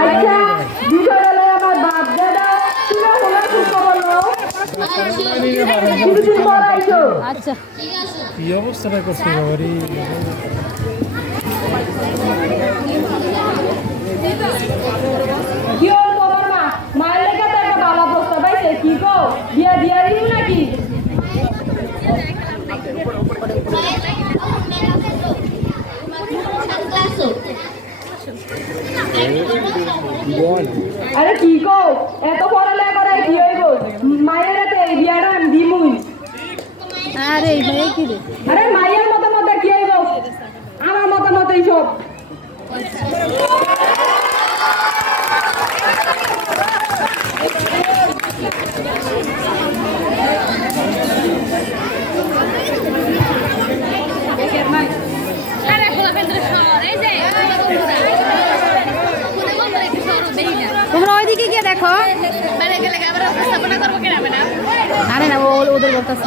আচ্ছা আচ্ছা কি অবস্থাটা করছে বাবারি কি কি বিয়া দিয়া আরে কি গো? এত পড়ালেখা করে কি মায়ের হাতে এই বিয়াটা আমি দিমুই। আরে এই ভাই কি রে? আরে মায়ের মতো মতো কি হইব? আমার মতো মতোই সব। তোমরা গিয়ে দেখো। আরে না ওদের বলতেছে।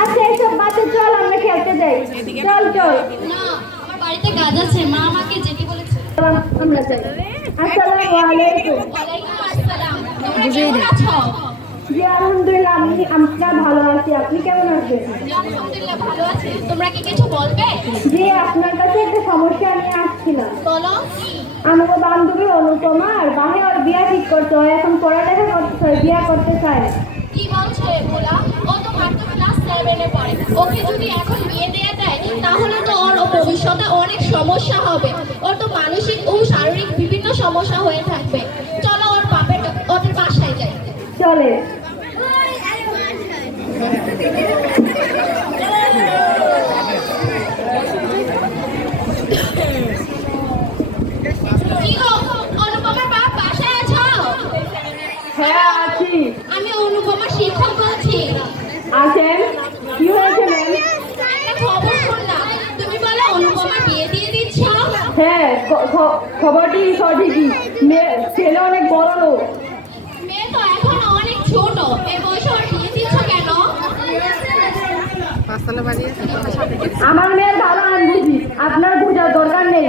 আচ্ছা এইসব বাচ্চা চল আমরা খেলতে যাই। চল চল। বাড়িতে কাজ আছে মা আমাকে যেতে বলেছে আমরা যাই আসসালামু আলাইকুম। ওয়ালাইকুম আসসালাম তোমরা কেমন আছো জি আলহামদুলিল্লাহ আমি আমরা ভালো আছি। আপনি কেমন আছেন? আলহামদুলিল্লাহ ভালো আছি। তোমরা কি কিছু বলবে? জি আপনার কাছে একটা সমস্যা নিয়ে আসছিলাম। বলো। আমার বান্ধবী অনুপমা আর বাহে ওর বিয়া ঠিক করতে হয়। এখন পড়ালেখা করতে হয় বিয়া করতে চায় কি বলছো এগুলা ও তো মাত্র ক্লাস সেভেনে পড়ে। ওকে যদি এখন বিয়ে দিয়ে দেয় তাহলে তো ওর ভবিষ্যতে অনেক সমস্যা হবে। ওর তো মানসিক ও শারীরিক বিভিন্ন সমস্যা হয়ে থাকবে। চলে। হ্যাঁ আছি। আমি অনুপমার শিক্ষক বলছি। আছেন? কি হয়েছে খবর শুনলাম তুমি বলে অনুপমার বিয়ে দিয়ে দিচ্ছ? হ্যাঁ খবরটি সঠিকই। মেয়ে ছেলে অনেক বড় লোক। মেয়ে তো এখন আমার মেয়ের ভালো আমি বুঝি আপনার বোঝার দরকার নেই।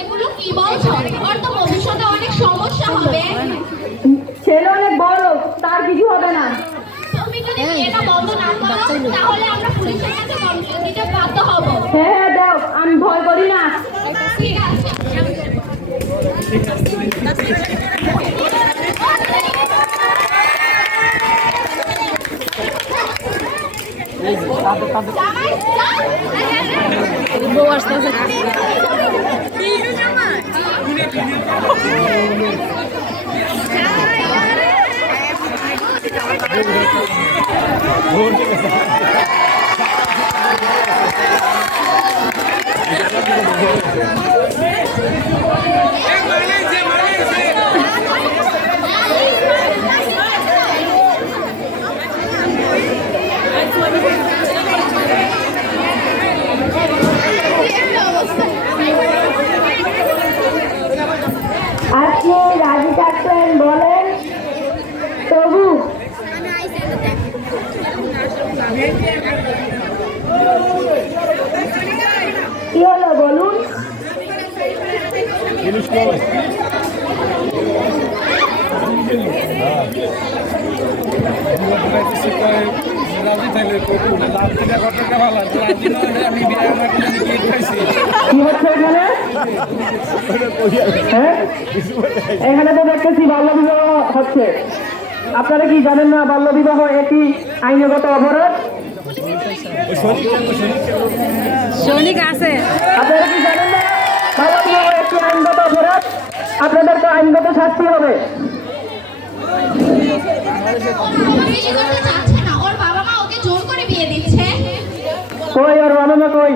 এগুলো কি বলছো? ওর তো ভবিষ্যতে অনেক সমস্যা হবে। ছেলে অনেক বড় তার কিছু হবে না। তুমি যদি এটা বন্ধ না করো তাহলে আমরা পুলিশের কাছে কমপ্লেন দিতে বাধ্য হব হ্যাঁ হ্যাঁ দাও আমি ভয় করি না ঠিক আছে জামাই, যা। বউ আসতেছে আপনি রাজি থাকতেন বলেন তবু কি হলো বলুন জিনিস করো রাজি থাকলে কটু লাভ দিলে কত টাকা ভালো রাজি না হলে আমি বিয়ে আমার কি হ্যাঁ এখানে তো দেখতেছি বাল্য বিবাহ হচ্ছে। আপনারা কি জানেন না, বাল্য বিবাহ একটি আইনগত অপরাধ সৈনিক আছে। আপনারা কি জানেন না? একটি আইনগত অপরাধ আপনাদের তো আইনগত শাস্তি হবে। ওর বাবা মা ওকে জোর করে বিয়ে দিচ্ছে কই? কই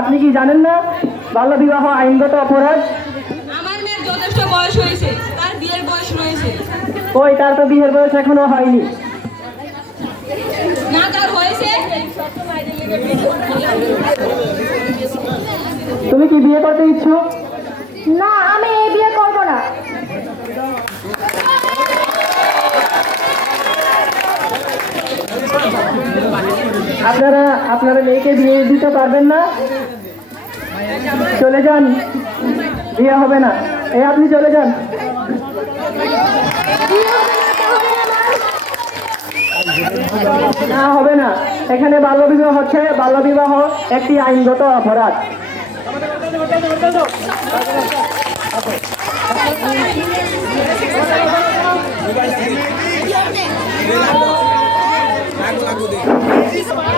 আপনি কি জানেন না? বাল্য বিবাহ আইনগত অপরাধ? আমার মেয়ের যথেষ্ট বয়স হয়েছে তার বিয়ের বয়স রয়েছে ওই তার তো বিয়ের বয়স এখনও হয়নি। না তার হয়েছে তুমি কি বিয়ে করতে ইচ্ছুক? না আমি এই বিয়ে করব না। আপনারা আপনারা মেয়েকে বিয়ে দিতে পারবেন না? চলে যান। বিয়ে হবে না। এই আপনি চলে যান। না হবে না। এখানে বাল্যবিবাহ হচ্ছে বাল্যবিবাহ একটি আইনগত অপরাধ। বাল্যবিবাহ